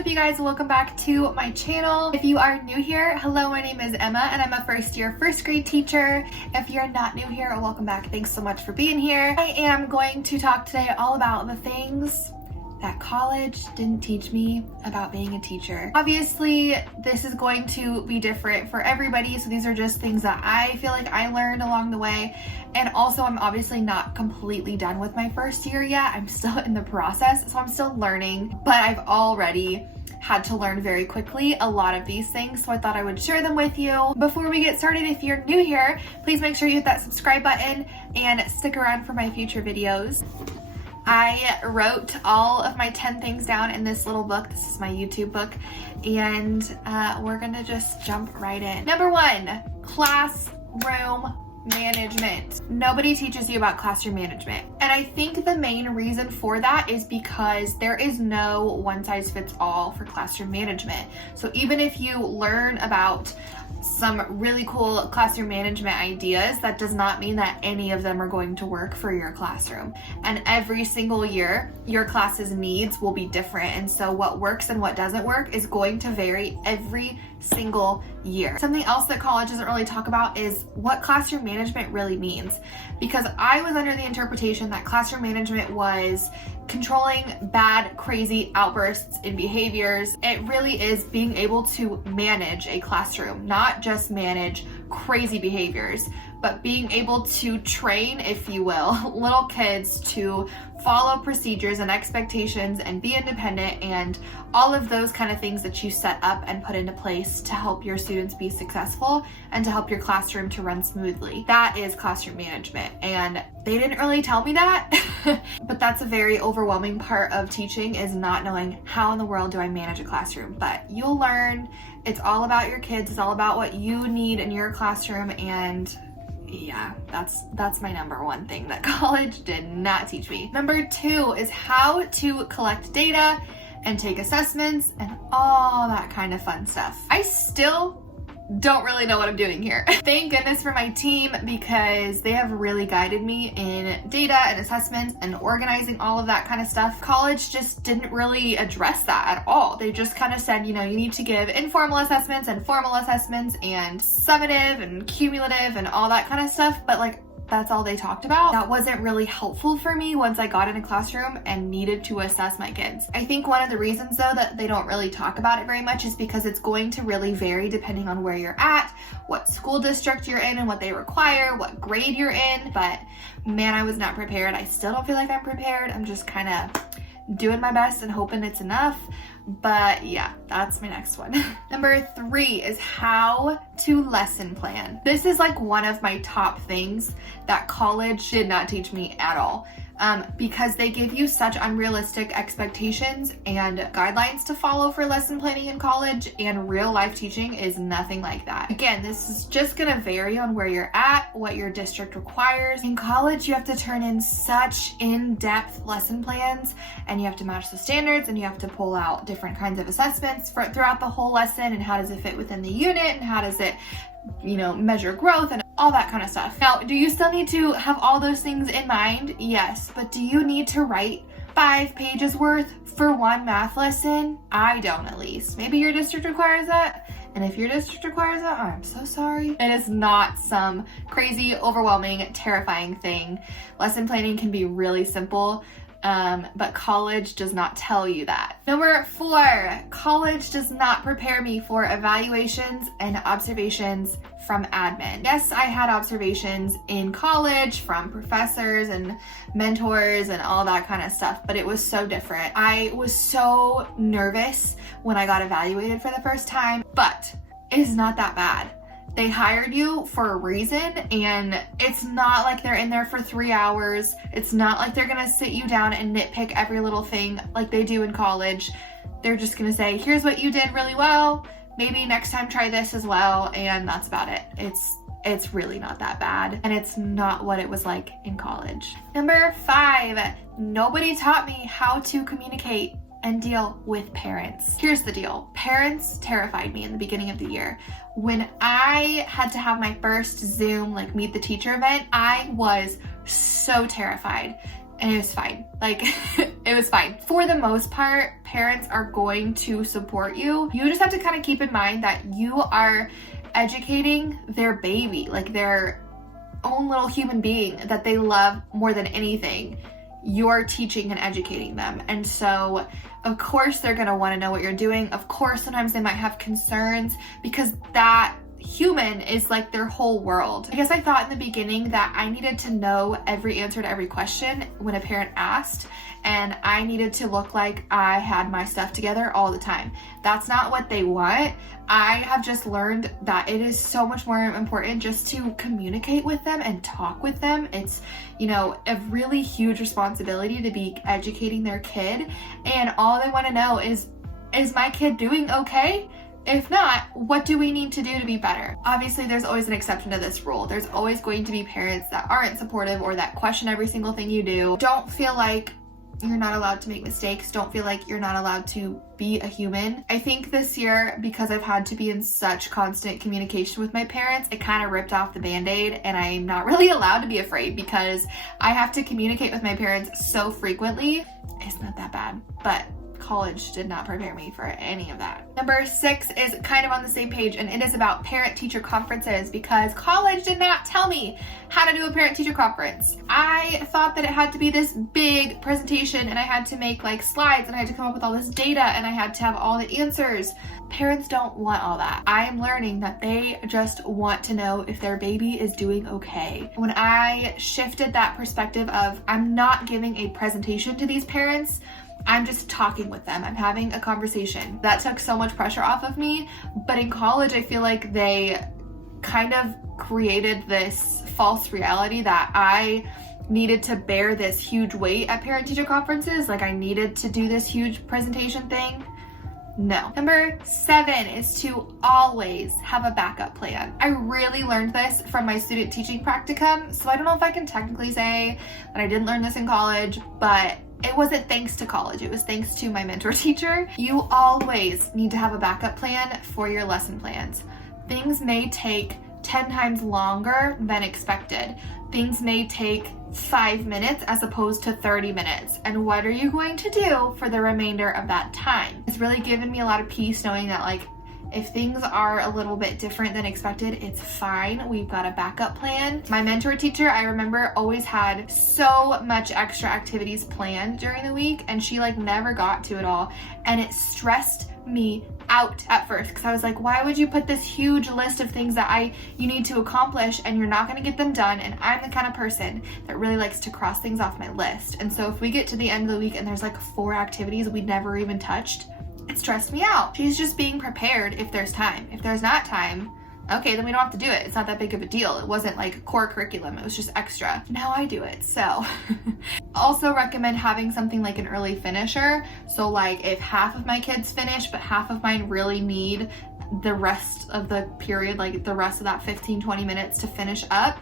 up, you guys? Welcome back to my channel. If you are new here, hello, my name is Emma and I'm a first year first grade teacher. If you're not new here, welcome back. Thanks so much for being here. I am going to talk today all about the things that college didn't teach me about being a teacher. Obviously, this is going to be different for everybody, so these are just things that I feel like I learned along the way. And also, I'm obviously not completely done with my first year yet. I'm still in the process, so I'm still learning, but I've already had to learn very quickly a lot of these things, so I thought I would share them with you. Before we get started, if you're new here, please make sure you hit that subscribe button and stick around for my future videos. I wrote all of my 10 things down in this little book. This is my YouTube book, and we're gonna just jump right in. Number 1, classroom management. Nobody teaches you about classroom management. And I think the main reason for that is because there is no one size fits all for classroom management. So even if you learn about some really cool classroom management ideas, that does not mean that any of them are going to work for your classroom. And every single year, your class's needs will be different. And so what works and what doesn't work is going to vary every single year. Something else that college doesn't really talk about is what classroom management really means. Because I was under the interpretation that classroom management was controlling bad, crazy outbursts in behaviors. It really is being able to manage a classroom, not just manage crazy behaviors, but being able to train, if you will, little kids to follow procedures and expectations and be independent and all of those kind of things that you set up and put into place to help your students be successful and to help your classroom to run smoothly. That is classroom management, and they didn't really tell me that, but that's a very overwhelming part of teaching, is not knowing how in the world do I manage a classroom. But you'll learn. It's all about your kids. It's all about what you need in your classroom, and yeah, that's my number 1 thing that college did not teach me. Number 2 is how to collect data and take assessments and all that kind of fun stuff. I still don't really know what I'm doing here. Thank goodness for my team, because they have really guided me in data and assessments and organizing all of that kind of stuff. College just didn't really address that at all. They just kind of said, you know, you need to give informal assessments and formal assessments and summative and cumulative and all that kind of stuff, but like, that's all they talked about. That wasn't really helpful for me once I got in a classroom and needed to assess my kids. I think one of the reasons though that they don't really talk about it very much is because it's going to really vary depending on where you're at, what school district you're in and what they require, what grade you're in. But man, I was not prepared. I still don't feel like I'm prepared. I'm just kind of doing my best and hoping it's enough. But yeah, that's my next one. Number 3 is how to lesson plan. This is like one of my top things that college did not teach me at all. Because they give you such unrealistic expectations and guidelines to follow for lesson planning in college, and real life teaching is nothing like that. Again, this is just gonna vary on where you're at, what your district requires. In college, you have to turn in such in-depth lesson plans, and you have to match the standards, and you have to pull out different kinds of assessments throughout the whole lesson, and how does it fit within the unit, and how does it, you know, measure growth and all that kind of stuff. Now, do you still need to have all those things in mind? Yes, but do you need to write 5 pages worth for one math lesson? I don't, at least. Maybe your district requires that, and if your district requires that, I'm so sorry. It is not some crazy, overwhelming, terrifying thing. Lesson planning can be really simple. But college does not tell you that. Number 4, college does not prepare me for evaluations and observations from admin. Yes, I had observations in college from professors and mentors and all that kind of stuff, but it was so different. I was so nervous when I got evaluated for the first time, but it's not that bad. They hired you for a reason, and it's not like they're in there for 3 hours. It's not like they're gonna sit you down and nitpick every little thing like they do in college. They're just gonna say, here's what you did really well, maybe next time try this as well, and that's about it. It's really not that bad, and it's not what it was like in college. Number 5, nobody taught me how to communicate and deal with parents. Here's the deal. Parents terrified me in the beginning of the year. When I had to have my first Zoom, like meet the teacher event, I was so terrified. and it was fine. Like, it was fine. For the most part, parents are going to support you. You just have to kind of keep in mind that you are educating their baby, like their own little human being that they love more than anything. You're teaching and educating them. And so, of course, they're gonna wanna know what you're doing. Of course, sometimes they might have concerns because that human is like their whole world. I guess I thought in the beginning that I needed to know every answer to every question when a parent asked, and I needed to look like I had my stuff together all the time. That's not what they want. I have just learned that it is so much more important just to communicate with them and talk with them. It's, you know, a really huge responsibility to be educating their kid, and all they want to know is my kid doing okay? If not, what do we need to do to be better? Obviously, there's always an exception to this rule. There's always going to be parents that aren't supportive or that question every single thing you do. Don't feel like you're not allowed to make mistakes. Don't feel like you're not allowed to be a human. I think this year, because I've had to be in such constant communication with my parents, it kind of ripped off the band-aid, and I'm not really allowed to be afraid because I have to communicate with my parents so frequently. It's not that bad, but college did not prepare me for any of that. Number 6 is kind of on the same page, and it is about parent-teacher conferences, because college did not tell me how to do a parent-teacher conference. I thought that it had to be this big presentation, and I had to make like slides, and I had to come up with all this data, and I had to have all the answers. Parents don't want all that. I am learning that they just want to know if their baby is doing okay. When I shifted that perspective of I'm not giving a presentation to these parents, I'm just talking with them. I'm having a conversation. That took so much pressure off of me. But in college, I feel like they kind of created this false reality that I needed to bear this huge weight at parent-teacher conferences. Like I needed to do this huge presentation thing. No. Number 7 is to always have a backup plan. I really learned this from my student teaching practicum. So I don't know if I can technically say that I didn't learn this in college, but it wasn't thanks to college, it was thanks to my mentor teacher. You always need to have a backup plan for your lesson plans. Things may take 10 times longer than expected. Things may take 5 minutes as opposed to 30 minutes. And what are you going to do for the remainder of that time? It's really given me a lot of peace knowing that like, if things are a little bit different than expected, it's fine. We've got a backup plan. My mentor teacher, I remember, always had so much extra activities planned during the week, and she like never got to it all. And it stressed me out at first because I was like, why would you put this huge list of things that you need to accomplish and you're not going to get them done? And I'm the kind of person that really likes to cross things off my list. And so if we get to the end of the week and there's like 4 activities we never even touched, it stressed me out. She's just being prepared if there's time. If there's not time, okay, then we don't have to do it. It's not that big of a deal. It wasn't like core curriculum. It was just extra. Now I do it. So also recommend having something like an early finisher. So like if half of my kids finish, but half of mine really need the rest of the period, like the rest of that 15-20 minutes to finish up,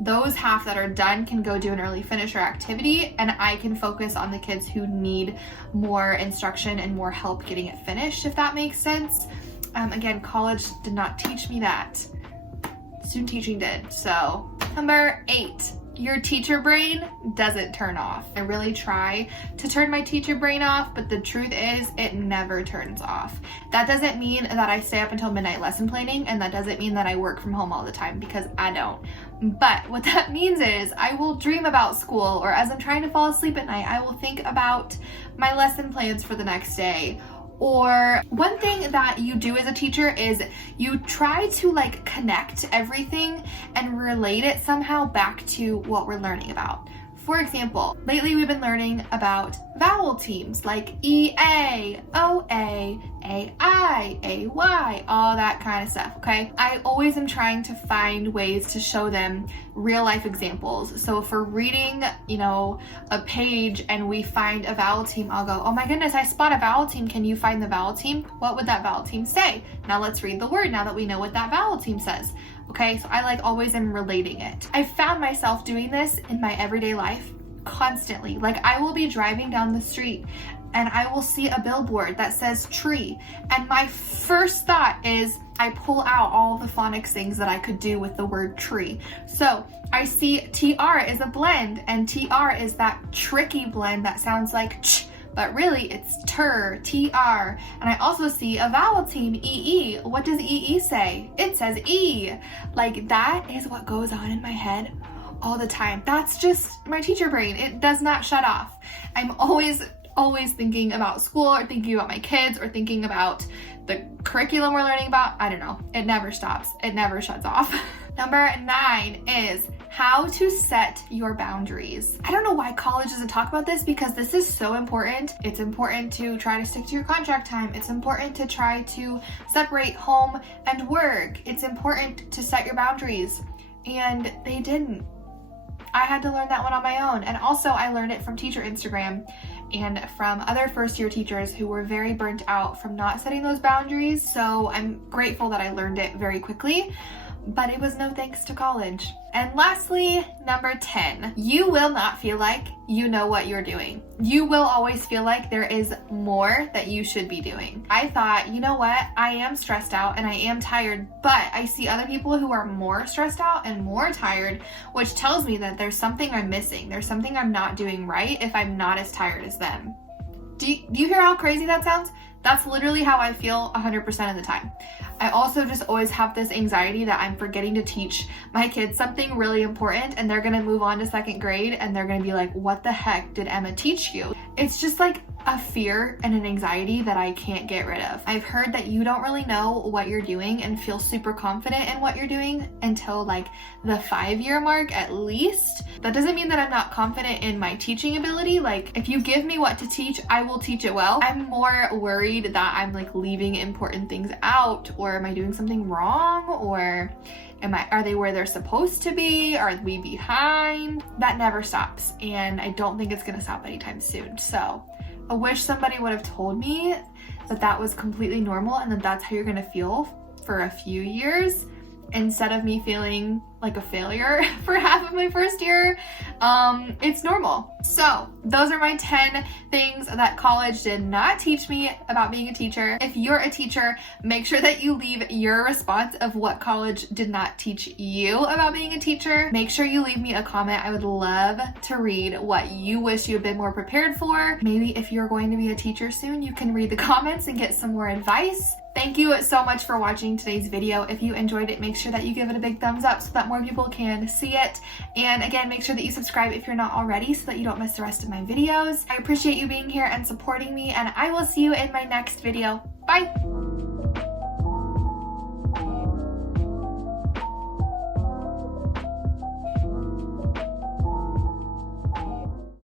those half that are done can go do an early finisher activity, and I can focus on the kids who need more instruction and more help getting it finished, if that makes sense. Again, college did not teach me that. Student teaching did. So, number 8, your teacher brain doesn't turn off. I really try to turn my teacher brain off, but the truth is it never turns off. That doesn't mean that I stay up until midnight lesson planning, and that doesn't mean that I work from home all the time, because I don't. But what that means is I will dream about school, or as I'm trying to fall asleep at night, I will think about my lesson plans for the next day. Or one thing that you do as a teacher is you try to like connect everything and relate it somehow back to what we're learning about. For example, lately we've been learning about vowel teams like E-A, O-A, A-I, A-Y, all that kind of stuff, okay? I always am trying to find ways to show them real life examples. So if we're reading, a page and we find a vowel team, I'll go, oh my goodness, I spot a vowel team. Can you find the vowel team? What would that vowel team say? Now let's read the word now that we know what that vowel team says. Okay, so I always am relating it. I found myself doing this in my everyday life constantly. Like I will be driving down the street and I will see a billboard that says tree. And my first thought is I pull out all the phonics things that I could do with the word tree. So I see TR is a blend, and TR is that tricky blend that sounds like ch, but really it's TR. And I also see a vowel team, EE. What does EE say? It says E. Like, that is what goes on in my head all the time. That's just my teacher brain. It does not shut off. I'm always thinking about school, or thinking about my kids, or thinking about the curriculum we're learning about. I don't know. It never stops. It never shuts off. Number 9 is how to set your boundaries. I don't know why college doesn't talk about this, because this is so important. It's important to try to stick to your contract time. It's important to try to separate home and work. It's important to set your boundaries. And they didn't. I had to learn that one on my own. And also I learned it from teacher Instagram and from other first-year teachers who were very burnt out from not setting those boundaries. So I'm grateful that I learned it very quickly, but it was no thanks to college. And lastly, number 10, you will not feel like you know what you're doing. You will always feel like there is more that you should be doing. I thought, you know what? I am stressed out and I am tired, but I see other people who are more stressed out and more tired, which tells me that there's something I'm missing. There's something I'm not doing right if I'm not as tired as them. Do you hear how crazy that sounds? That's literally how I feel 100% of the time. I also just always have this anxiety that I'm forgetting to teach my kids something really important, and they're gonna move on to 2nd grade and they're gonna be like, what the heck did Emma teach you? It's just like a fear and an anxiety that I can't get rid of. I've heard that you don't really know what you're doing and feel super confident in what you're doing until like the 5-year mark at least. That doesn't mean that I'm not confident in my teaching ability. Like, if you give me what to teach, I will teach it well. I'm more worried that I'm like leaving important things out, or am I doing something wrong, or are they where they're supposed to be? Are we behind? That never stops, and I don't think it's gonna stop anytime soon. So I wish somebody would have told me that that was completely normal and that that's how you're gonna feel for a few years, instead of me feeling like a failure for half of my first year. It's normal. So those are my 10 things that college did not teach me about being a teacher. If you're a teacher, make sure that you leave your response of what college did not teach you about being a teacher. Make sure you leave me a comment. I would love to read what you wish you had been more prepared for. Maybe if you're going to be a teacher soon, you can read the comments and get some more advice. Thank you so much for watching today's video. If you enjoyed it, make sure that you give it a big thumbs up so that more people can see it. And again, make sure that you subscribe if you're not already so that you don't miss the rest of my videos. I appreciate you being here and supporting me, and I will see you in my next video. Bye!